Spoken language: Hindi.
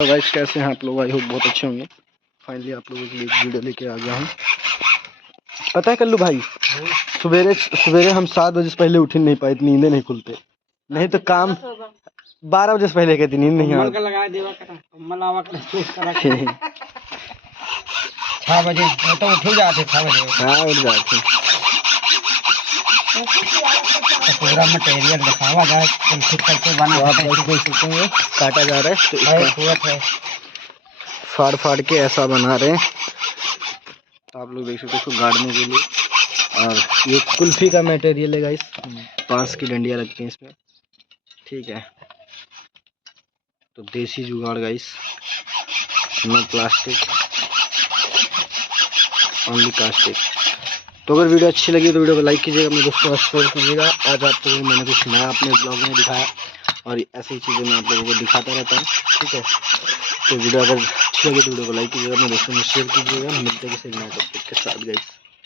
तो गाइस कैसे हैं आप लोग? आई होप बहुत अच्छे होंगे। फाइनली आप लोगों के लिए एक वीडियो लेके आ गया हूँ। पता है कल्लू भाई, सवेरे सवेरे हम 7 बजे से पहले उठ ही नहीं पाए, नींदें नहीं खुलते। नहीं तो काम 12 बजे से पहले कहती नींद नहीं आती। 6 बजे तो उठ ही जाते 6 बजे। हाँ उठ जाते। तो पूरा मटेरियल दिखावा जाए कैसे कैसे बना तो आप है, देख सकते हैं काटा जा रहा है, तो इसका है। फाड़ फाड़ के ऐसा बना रहे हैं। आप लोग देख सकते हैं इसको गाड़ने के लिए। और ये कुल्फी का मटेरियल है गाइस, बांस की डंडियाँ लगती हैं इसमें, ठीक है। तो देसी जुगाड़ guys, no plastic, only caustic. तो अगर वीडियो अच्छी लगी तो वीडियो को लाइक कीजिएगा, अपने दोस्तों को शेयर कीजिएगा। आज आप लोगों को मैंने कुछ नया अपने ब्लॉग में दिखाया और ऐसी चीज़ें मैं आप लोगों को दिखाता रहता हूँ, ठीक है। तो वीडियो अगर अच्छी लगी तो वीडियो को लाइक कीजिएगा, अपने दोस्तों में शेयर कीजिएगा। मिलते हैं किसी नए टॉपिक के साथ गाइस।